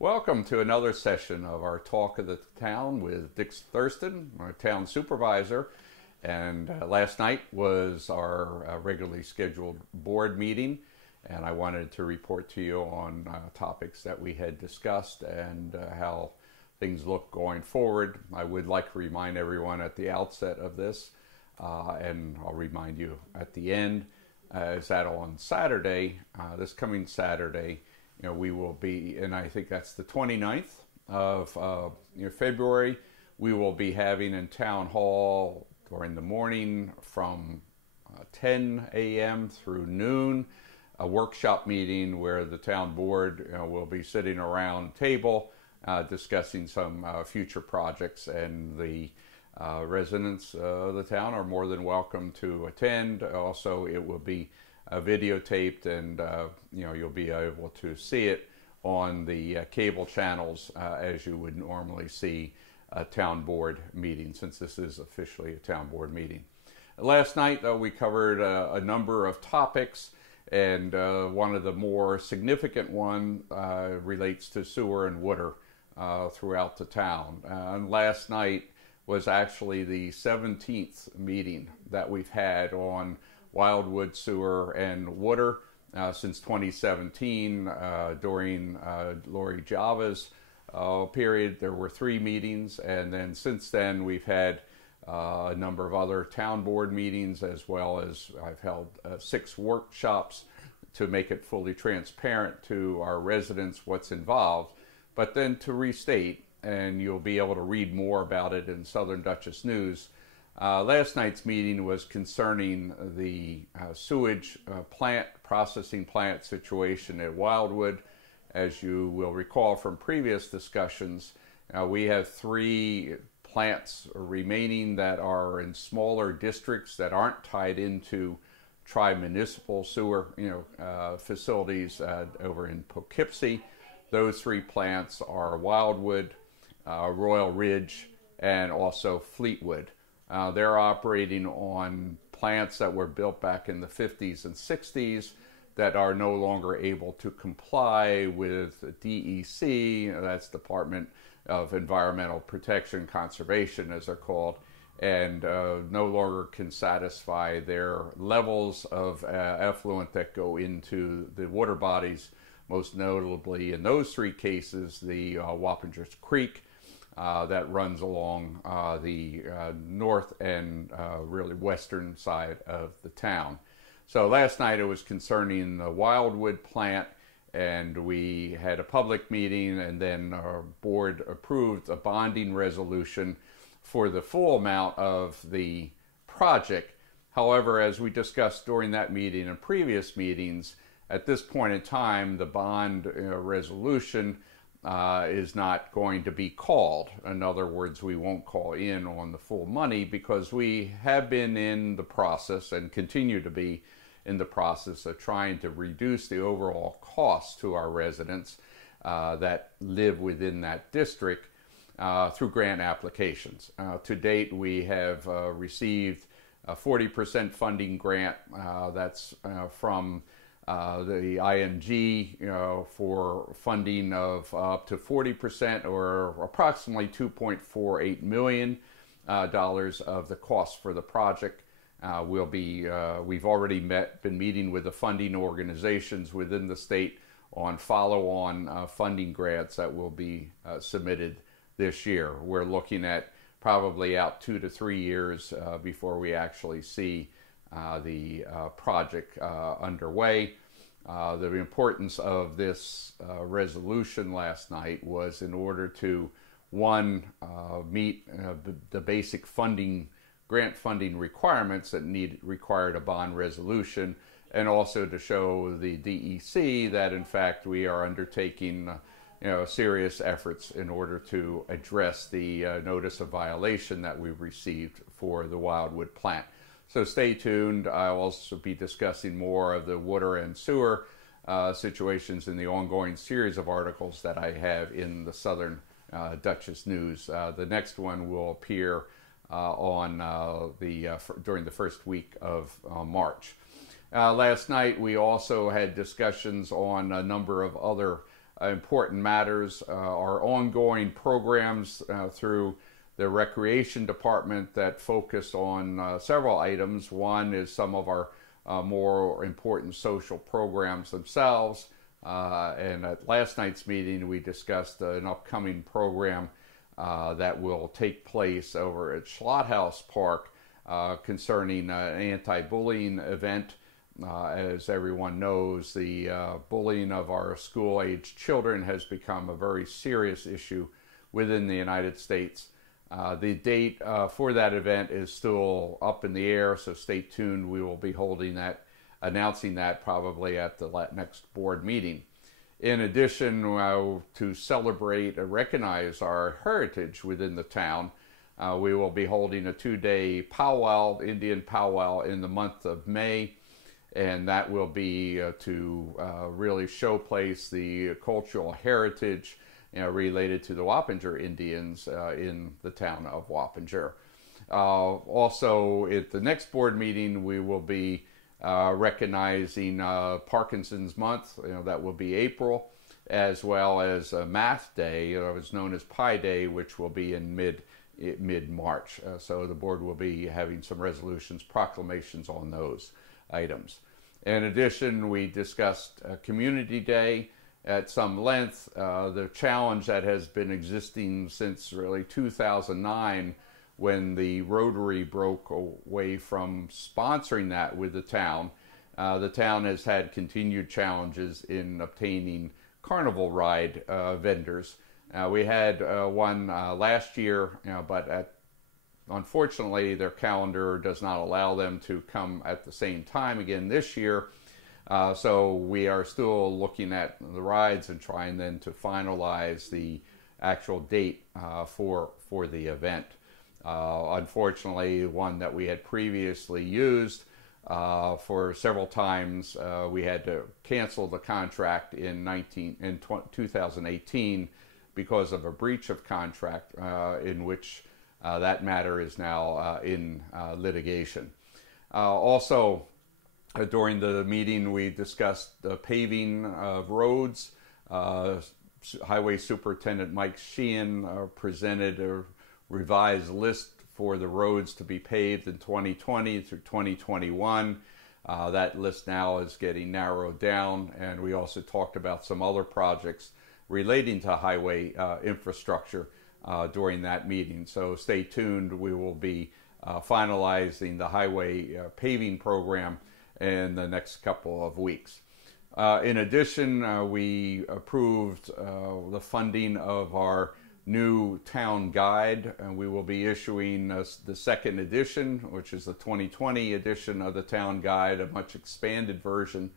Welcome to another session of our Talk of the Town with Dick Thurston, our town supervisor. And last night was our regularly scheduled board meeting, and I wanted to report to you on topics that we had discussed and how things look going forward. I would like to remind everyone at the outset of this, and I'll remind you at the end, is that on Saturday, this coming Saturday, we will be, and I think that's the 29th of February, we will be having in Town Hall during the morning from 10 a.m. through noon, a workshop meeting where the town board will be sitting around a table discussing some future projects, and the residents of the town are more than welcome to attend. Also, it will be videotaped, and you'll be able to see it on the cable channels as you would normally see a town board meeting, since this is officially a town board meeting. Last night, though, we covered a number of topics, and one of the more significant one relates to sewer and water throughout the town. And last night was actually the 17th meeting that we've had on Wildwood Sewer and Water since 2017. During Lori Java's period, there were 3 meetings, and then since then we've had a number of other town board meetings, as well as I've held 6 workshops to make it fully transparent to our residents what's involved. But then to restate, and you'll be able to read more about it in Southern Dutchess News, last night's meeting was concerning the sewage processing plant situation at Wildwood. As you will recall from previous discussions, we have 3 plants remaining that are in smaller districts that aren't tied into tri-municipal sewer facilities over in Poughkeepsie. Those 3 plants are Wildwood, Royal Ridge, and also Fleetwood. They're operating on plants that were built back in the 50s and 60s that are no longer able to comply with DEC, that's Department of Environmental Protection Conservation as they're called, and no longer can satisfy their levels of effluent that go into the water bodies, most notably in those 3 cases, the Wappingers Creek, that runs along the north and really western side of the town. So last night it was concerning the Wildwood plant, and we had a public meeting, and then our board approved a bonding resolution for the full amount of the project. However, as we discussed during that meeting and previous meetings, at this point in time, the bond resolution is not going to be called. In other words, we won't call in on the full money because we have been in the process and continue to be in the process of trying to reduce the overall cost to our residents that live within that district through grant applications. To date, we have received a 40% funding grant that's from the IMG, for funding of up to 40%, or approximately $2.48 million of the cost for the project. We've already been meeting with the funding organizations within the state on follow-on funding grants that will be submitted this year. We're looking at probably out 2 to 3 years before we actually see the project underway. The importance of this resolution last night was in order to, one, meet the basic grant funding requirements that required a bond resolution, and also to show the DEC that in fact we are undertaking serious efforts in order to address the notice of violation that we've received for the Wildwood plant. So stay tuned. I'll also be discussing more of the water and sewer situations in the ongoing series of articles that I have in the Southern Dutchess News. The next one will appear during the first week of March. Last night we also had discussions on a number of other important matters, our ongoing programs through the Recreation Department that focus on several items. One is some of our more important social programs themselves. And at last night's meeting, we discussed an upcoming program that will take place over at Schlotthaus Park concerning an anti-bullying event. As everyone knows, the bullying of our school-aged children has become a very serious issue within the United States. The date for that event is still up in the air, so stay tuned. We will be announcing that probably at the next board meeting. In addition, to celebrate and recognize our heritage within the town, we will be holding a 2-day powwow, Indian powwow, in the month of May, and that will be to really showplace the cultural heritage related to the Wappinger Indians in the town of Wappinger. Also, at the next board meeting, we will be recognizing Parkinson's Month. That will be April, as well as Math Day, it's known as Pi Day, which will be in mid-March. So the board will be having some resolutions, proclamations on those items. In addition, we discussed Community Day at some length, the challenge that has been existing since really 2009, when the Rotary broke away from sponsoring that with the town. The town has had continued challenges in obtaining carnival ride vendors. We had one last year, but unfortunately their calendar does not allow them to come at the same time again this year. So we are still looking at the rides and trying then to finalize the actual date for the event. Unfortunately, one that we had previously used for several times, we had to cancel the contract in 2018 because of a breach of contract in which that matter is now in litigation. Also, during the meeting, we discussed the paving of roads. Highway Superintendent Mike Sheehan presented a revised list for the roads to be paved in 2020 through 2021. That list now is getting narrowed down, and we also talked about some other projects relating to highway infrastructure during that meeting. So stay tuned. We will be finalizing the highway paving program in the next couple of weeks. In addition, we approved the funding of our new town guide, and we will be issuing the second edition, which is the 2020 edition of the town guide, a much expanded version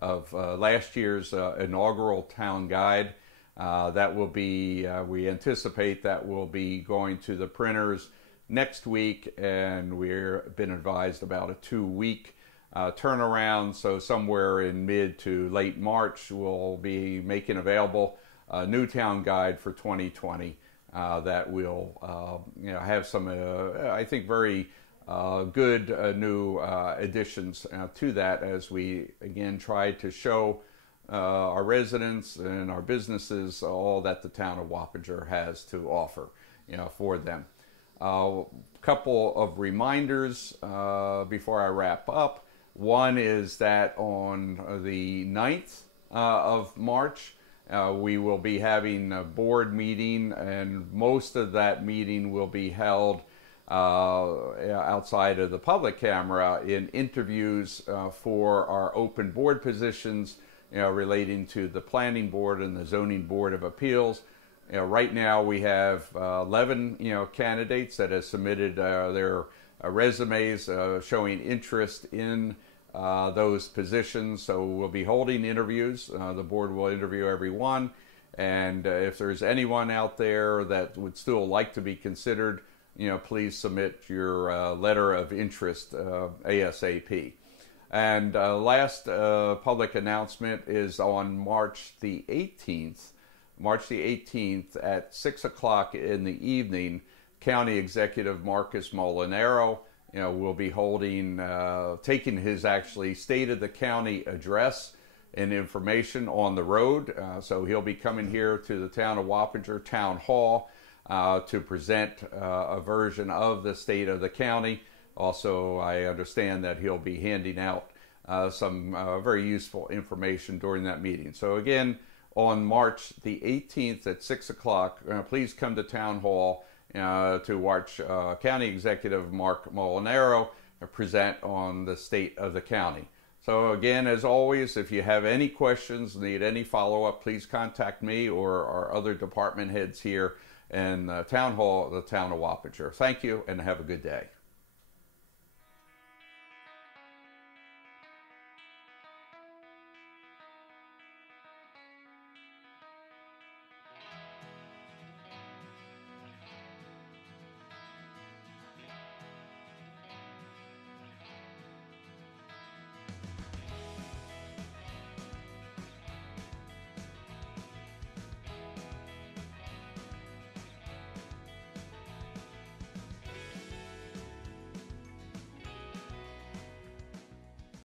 of last year's inaugural town guide. That will be, we anticipate that will be going to the printers next week, and we've been advised about a 2-week turnaround. So somewhere in mid to late March, we'll be making available a new town guide for 2020 that will have some, I think, very good new additions to that, as we again try to show our residents and our businesses all that the town of Wappinger has to offer, for them. A couple of reminders before I wrap up. One is that on the 9th of March, we will be having a board meeting, and most of that meeting will be held outside of the public camera in interviews for our open board positions, relating to the Planning Board and the Zoning Board of Appeals. Right now we have 11 candidates that have submitted their resumes showing interest in those positions. So we'll be holding interviews. The board will interview everyone, and if there's anyone out there that would still like to be considered, please submit your letter of interest ASAP. And last public announcement is on March the 18th. March the 18th at 6 o'clock in the evening, County Executive Marcus Molinaro will be holding, taking his actually State of the County address and information on the road. So he'll be coming here to the town of Wappinger Town Hall to present a version of the state of the county. Also, I understand that he'll be handing out some very useful information during that meeting. So again, on March the 18th at 6 o'clock, please come to Town Hall to watch County Executive Mark Molinaro present on the state of the county. So again, as always, if you have any questions, need any follow-up, please contact me or our other department heads here in Town Hall, the town of Wappinger. Thank you and have a good day.